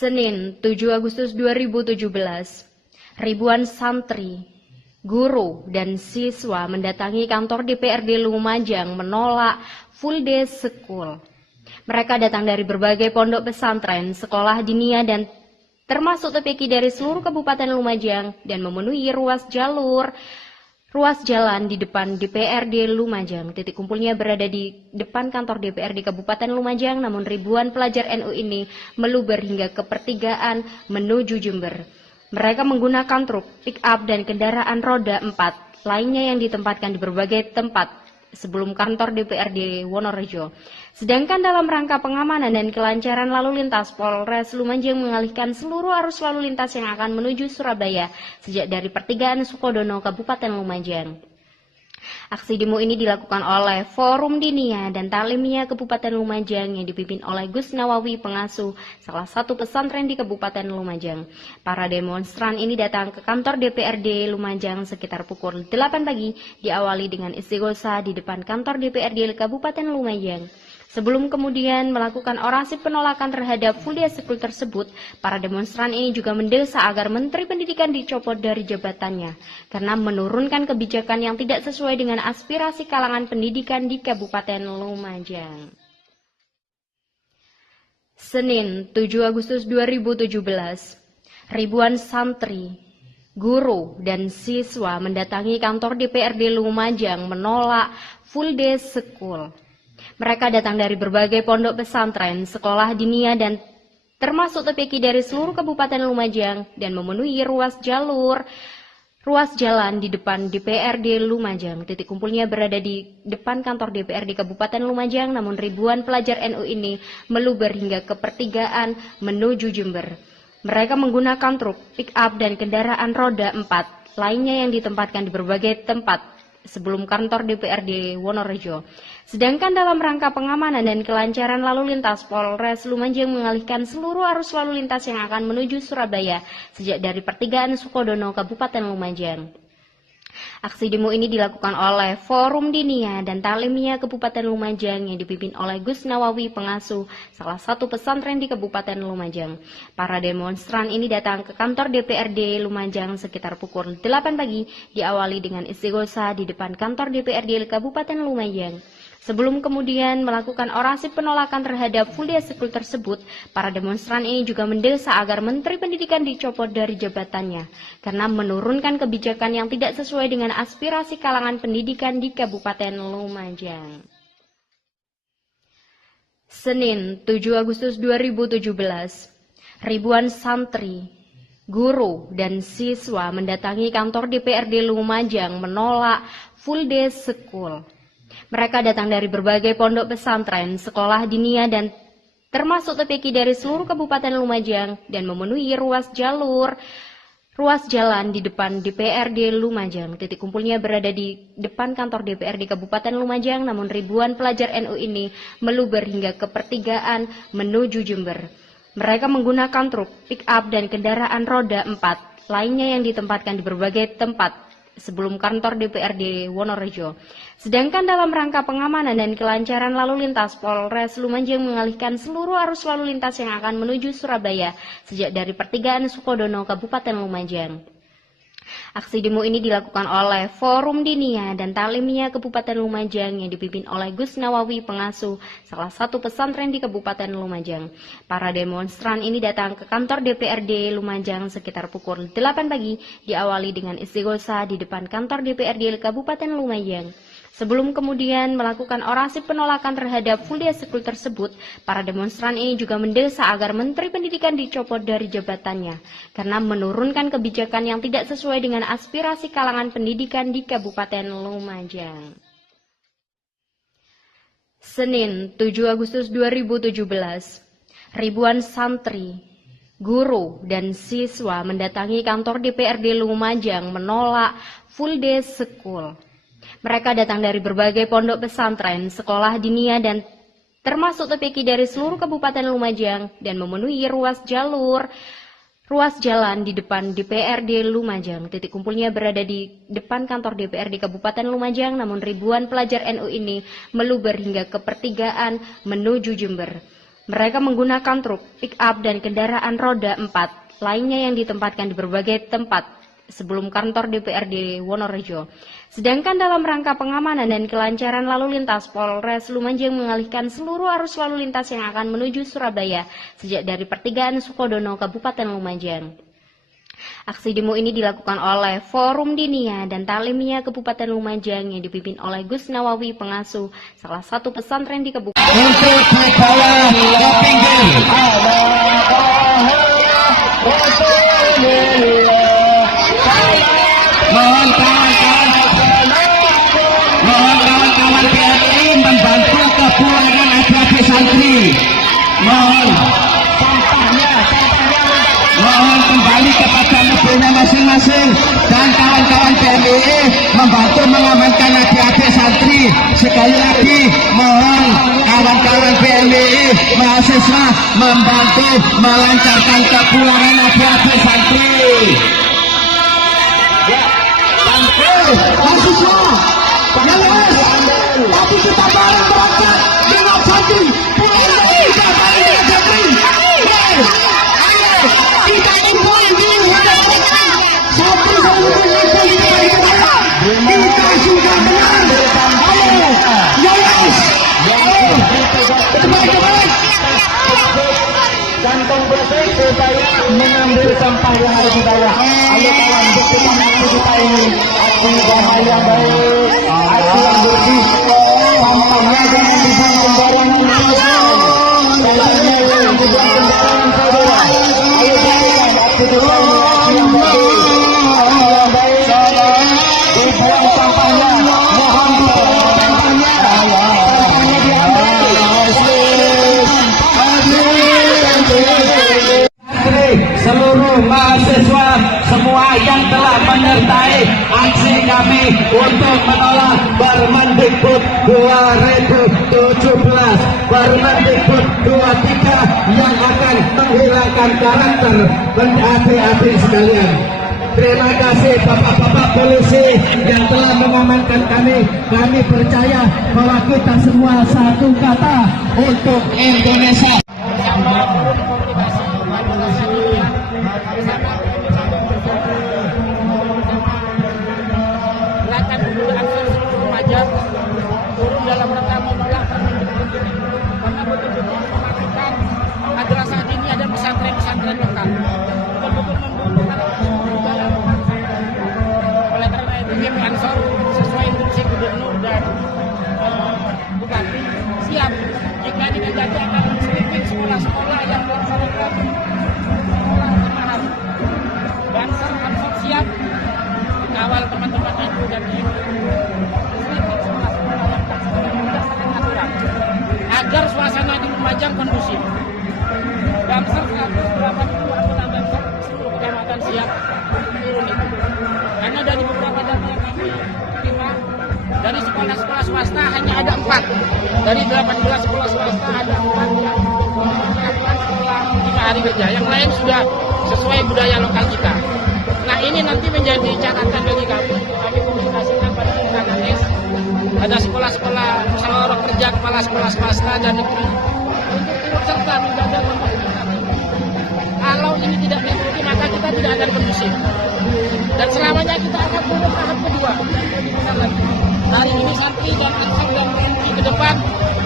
Senin 7 Agustus 2017, ribuan santri, guru, dan siswa mendatangi kantor DPRD Lumajang menolak full day school. Mereka datang dari berbagai pondok pesantren, sekolah dinia, dan termasuk TPQ dari seluruh Kabupaten Lumajang dan memenuhi ruas jalan di depan DPRD Lumajang. Titik kumpulnya berada di depan kantor DPRD Kabupaten Lumajang, namun ribuan pelajar NU ini meluber hingga ke pertigaan menuju Jember. Mereka menggunakan truk, pick-up, dan kendaraan roda 4 lainnya yang ditempatkan di berbagai tempat sebelum kantor DPRD Wonorejo. Sedangkan dalam rangka pengamanan dan kelancaran lalu lintas, Polres Lumajang mengalihkan seluruh arus lalu lintas yang akan menuju Surabaya sejak dari pertigaan Sukodono, Kabupaten Lumajang. Aksi demo ini dilakukan oleh Forum Dinia dan Talimiyah Kabupaten Lumajang yang dipimpin oleh Gus Nawawi, pengasuh salah satu pesantren di Kabupaten Lumajang. Para demonstran ini datang ke kantor DPRD Lumajang sekitar pukul 8 pagi, diawali dengan istighosah di depan kantor DPRD Kabupaten Lumajang. Sebelum kemudian melakukan orasi penolakan terhadap full day school tersebut, para demonstran ini juga mendesak agar Menteri Pendidikan dicopot dari jabatannya karena menurunkan kebijakan yang tidak sesuai dengan aspirasi kalangan pendidikan di Kabupaten Lumajang. Senin 7 Agustus 2017, ribuan santri, guru, dan siswa mendatangi kantor DPRD Lumajang menolak full day school. Mereka datang dari berbagai pondok pesantren, sekolah dinia, dan termasuk TPQ dari seluruh Kabupaten Lumajang dan memenuhi ruas jalan di depan DPRD Lumajang. Titik kumpulnya berada di depan kantor DPRD Kabupaten Lumajang, namun ribuan pelajar NU ini meluber hingga ke pertigaan menuju Jember. Mereka menggunakan truk, pick-up, dan kendaraan roda 4 lainnya yang ditempatkan di berbagai tempat sebelum kantor DPRD Wonorejo. Sedangkan dalam rangka pengamanan dan kelancaran lalu lintas, Polres Lumajang mengalihkan seluruh arus lalu lintas yang akan menuju Surabaya sejak dari pertigaan Sukodono, Kabupaten Lumajang. Aksi demo ini dilakukan oleh Forum Dinia dan Talimiyah Kabupaten Lumajang yang dipimpin oleh Gus Nawawi, pengasuh salah satu pesantren di Kabupaten Lumajang. Para demonstran ini datang ke kantor DPRD Lumajang sekitar pukul 8 pagi, diawali dengan istighosah di depan kantor DPRD Kabupaten Lumajang. Sebelum kemudian melakukan orasi penolakan terhadap full day school tersebut, para demonstran ini juga mendesak agar Menteri Pendidikan dicopot dari jabatannya karena menurunkan kebijakan yang tidak sesuai dengan aspirasi kalangan pendidikan di Kabupaten Lumajang. Senin 7 Agustus 2017, ribuan santri, guru, dan siswa mendatangi kantor DPRD Lumajang menolak full day school. Mereka datang dari berbagai pondok pesantren, sekolah dinia, dan termasuk TPQ dari seluruh Kabupaten Lumajang dan memenuhi ruas jalan di depan DPRD Lumajang. Titik kumpulnya berada di depan kantor DPRD Kabupaten Lumajang, namun ribuan pelajar NU ini meluber hingga ke pertigaan menuju Jember. Mereka menggunakan truk, pick-up, dan kendaraan roda 4 lainnya yang ditempatkan di berbagai tempat sebelum kantor DPRD Wonorejo. Sedangkan dalam rangka pengamanan dan kelancaran lalu lintas, Polres Lumajang mengalihkan seluruh arus lalu lintas yang akan menuju Surabaya sejak dari pertigaan Sukodono, Kabupaten Lumajang. Aksi demo ini dilakukan oleh Forum Dinia dan Talimiyah Kabupaten Lumajang yang dipimpin oleh Gus Nawawi, pengasuh salah satu pesantren di Kabupaten Lumajang. Para demonstran ini datang ke kantor DPRD Lumajang sekitar pukul 8 pagi, diawali dengan istighosah di depan kantor DPRD Kabupaten Lumajang. Sebelum kemudian melakukan orasi penolakan terhadap full day school tersebut, para demonstran ini juga mendesak agar Menteri Pendidikan dicopot dari jabatannya karena menurunkan kebijakan yang tidak sesuai dengan aspirasi kalangan pendidikan di Kabupaten Lumajang. Senin 7 Agustus 2017, ribuan santri, guru, dan siswa mendatangi kantor DPRD Lumajang menolak full day school. Mereka datang dari berbagai pondok pesantren, sekolah dinia, dan termasuk TPQ dari seluruh Kabupaten Lumajang dan memenuhi ruas jalan di depan DPRD Lumajang. Titik kumpulnya berada di depan kantor DPRD Kabupaten Lumajang, namun ribuan pelajar NU ini meluber hingga ke pertigaan menuju Jember. Mereka menggunakan truk, pick-up, dan kendaraan roda 4 lainnya yang ditempatkan di berbagai tempat sebelum kantor DPRD Wonorejo. Sedangkan dalam rangka pengamanan dan kelancaran lalu lintas, Polres Lumajang mengalihkan seluruh arus lalu lintas yang akan menuju Surabaya sejak dari pertigaan Sukodono, Kabupaten Lumajang. Aksi demo ini dilakukan oleh Forum Dinia dan Talimia Kabupaten Lumajang yang dipimpin oleh Gus Nawawi, pengasuh salah satu pesantren di Kabupaten. Untuk dibawa ke pinggir. Mohon kawan-kawan PRI membantu kepulangan adik-adik santri. Mohon kembali kepada mobilnya masing-masing, dan kawan-kawan PMII membantu mengamankan adik-adik santri. Sekali lagi mohon kawan-kawan PMII mahasiswa membantu melancarkan kepulangan adik-adik santri. Mahasiswa, tapi kita bareng berangkat dengan santri. Kita ini pulang di satu kita sudah menang. Ayo, yes. Terbaik. Kantong bersih supaya mengambil sampah yang ada di bawah. Ayo kawan, buktikan aku kita ini. Aku bahan yang baik, aku yang bersih. Sampahnya jangan dibuang sembarangan. Sampahnya jangan dibuang sembarangan saudara. Ayo jangan aku kita ini aku yang baik, aku yang baik. Dibuang sampahnya, mohon dibuang sampahnya. Sampahnya diambil. Seluruh mahasiswa semua yang telah menyertai aksi kami untuk menolak Permendikbud 2017, Permendikbud 23 yang akan menghilangkan karakter adik-adik sekalian. Terima kasih bapak-bapak polisi yang telah mengamankan kami. Kami percaya bahwa kita semua satu kata untuk Indonesia. Gerakan Peduli Ansor seluruh Lumajang turun dalam rangka menolak Permendikbud ini karena betul-betul mematikan madrasah diniyah dan pesantren-pesantren lokal, betul-betul membunuh karakter budaya lokal. Oleh karena itu GP Ansor sesuai instruksi Gubernur dan Bupati siap jika dikendaki akan men-sweeping sekolah-sekolah yang melaksanakan sekolah termahal. Ansor siap awal teman-teman itu dan ini agar suasana di Lumajang kondusif. Damsar 182 anggota Damsar seluruh kecamatan siap turun itu. Karena dari beberapa data yang kami terima dari sekolah-sekolah swasta hanya ada 4. Dari 18 sekolah swasta ada 4 yang melakukan sekolah 5 hari kerja. Yang lain sudah sesuai budaya lokal kita. Nah ini nanti menjadi catatan bagi kami. Kami komunikasikan pada tingkat AS, pada sekolah-sekolah musyawarah kerja kepala sekolah swasta dan negeri untuk turut serta menjaga kondusivitas. Kalau ini tidak diikuti maka kita tidak akan kondusif. Dan selamanya kita akan turun tahap kedua dan lebih besar lagi. Hari ini santri dan ansor dan TNI ke depan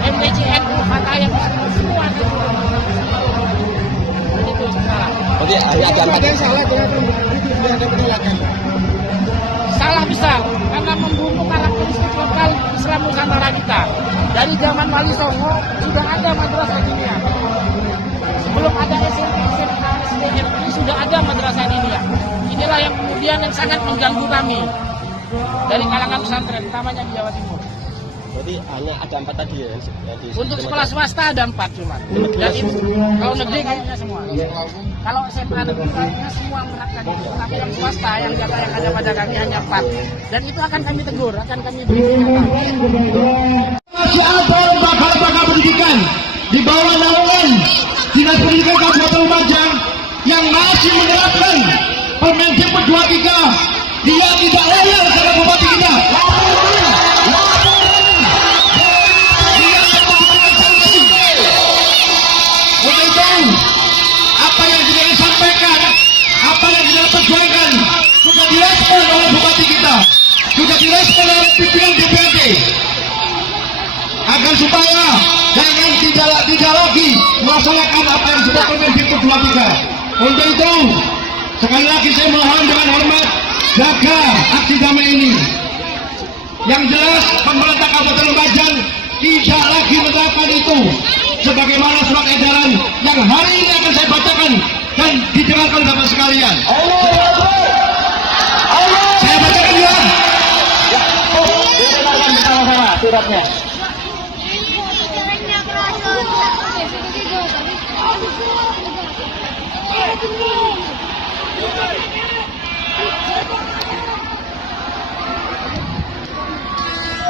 MDCN Fatayat semua itu salah. Oke, ada yang salah salah besar karena membunuh karakteristik lokal Islam Nusantara kita. Dari zaman Wali Songo sudah ada madrasah diniyah. Sebelum ada SMP, SMA, SDN sudah ada madrasah diniyah. Inilah yang kemudian yang sangat mengganggu kami dari kalangan pesantren, utamanya di Jawa Timur. Berarti hanya ada 4 tadi ya? Untuk sekolah swasta ada 4 cuma. Dan kalau negeri kayaknya semua. Kalau SMA negeri kayaknya semua menerapkan itu. Tapi yang swasta yang data yang ada pada kami hanya 4. Dan itu akan kami tegur, akan kami beri peringatan. Masih ada lembaga pendidikan di bawah naungan Dinas Pendidikan Kabupaten Lumajang yang masih menerapkan Permendikbud 23. Dia tidak loyal kepada bupati kita. sudah direspon oleh bupati kita, sudah direspon oleh pimpinan DPRD, agar supaya jangan tidak lagi melaksanakan apa yang sudah Permendikbud 23. Untuk itu, sekali lagi saya mohon dengan hormat, jaga aksi damai ini. Yang jelas, pemerintah Kabupaten Lumajang tidak lagi menerapkan itu, sebagaimana surat edaran yang hari ini akan saya bacakan dan didengarkan Bapak sekalian. Saya bacakan ya. Dengarkan bersama-sama suratnya.